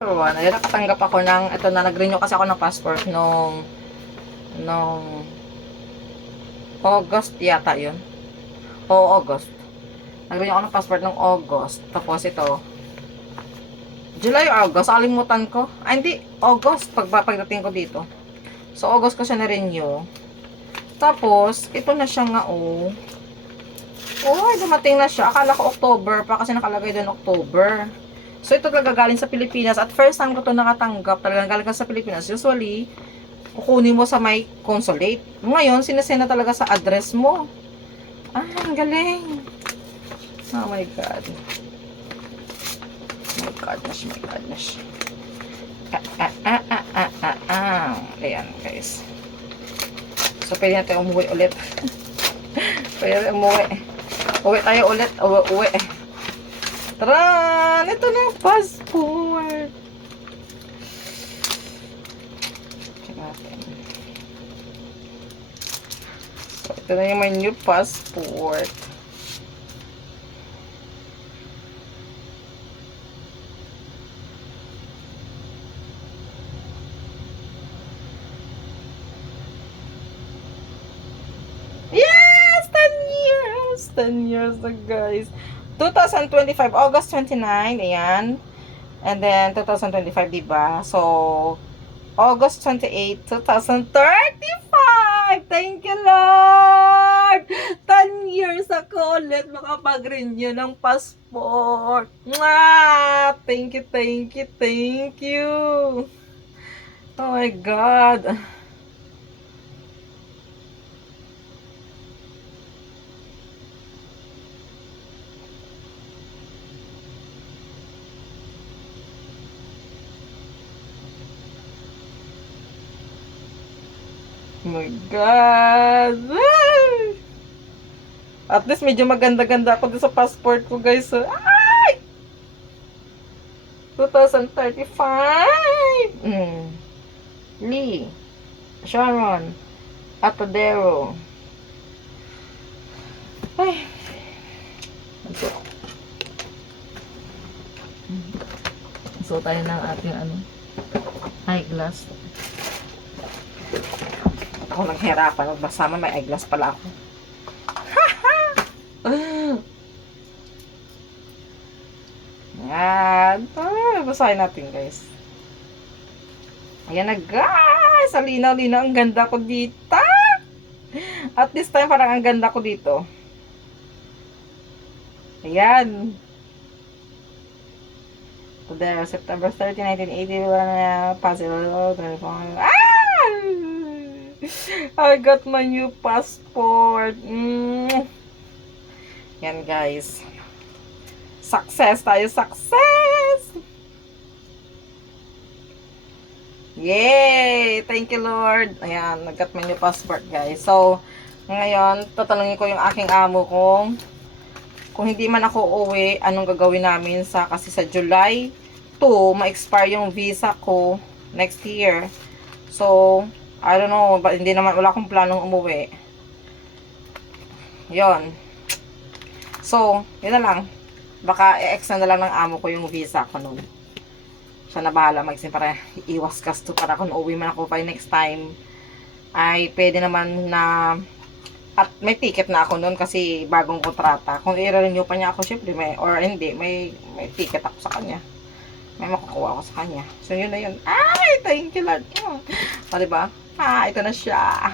Ayun, nakatanggap ako ng, ito na, nag-renew kasi ako ng passport nung August yata yun. Oo, August. Nag-renew ako ng passport nung August. Tapos ito, July or August, alimutan ko. Ay, hindi, August, pagdating ko dito. So, August ko siya na-renew. Tapos, ito na siya nga, oh. Oh, dumating na siya. Akala ko October pa kasi nakalagay doon October. So, ito talaga galing sa Pilipinas. At first time ko ito nakatanggap. Talagang galing ka sa Pilipinas. Usually, kukunin mo sa may consulate. Ngayon, sinasend na talaga sa address mo. Ah, ang galing. Oh my God. My goodness, my goodness. Ayan, guys. So, pwede natin umuwi ulit. Pwede umuwi. Uwi tayo ulit. Uwi. Tara! Ito na yung passport. Check natin. So, ito na yung my new passport. Yes! 10 years! 10 years na, guys. 2025, August 29, ayan. And then, 2025, diba? So, August 28, 2035! Thank you, Lord! 10 years ako ulit makapag-renew ng passport. Mwah! Thank you, thank you, thank you. Oh my God. Oh my God! At least medyo maganda-ganda ako dun sa passport ko, guys. So, ay! 2035! Lee. Sharon. Atadero. Ay. So, tayo ng ating eyeglass. Ako naghirapan. Magbasama, may eyeglass pala ako. Ayan. Basahin natin, guys. Ayan na, guys. Ang linaw-linaw. Ang ganda ko dito. At this time, parang ang ganda ko dito. Ayan. So, there, September 30, 1981. Puzzle. I got my new passport. Yan, guys. Success tayo, success! Yay! Thank you, Lord. Ayan, nag-got my new passport, guys. So, ngayon, tatanungin ko yung aking amo kung hindi man ako uwi, anong gagawin namin kasi sa July 2, ma-expire yung visa ko next year. So, I don't know, hindi naman, wala akong planong umuwi. Yon. So, yun na lang. Baka i-extend na lang ng amo ko yung visa ko noon. Siya na bahala mag-extend para iwas gasto para kung uwi man ako by next time ay pwede naman na at may ticket na ako noon kasi bagong kontrata. Kung i-renew pa niya ako, syempre or hindi, may ticket ako sa kanya. May makukuha ako sa kanya. So, yun na yun. Ay, thank you, Lord. O, diba? Ito na siya.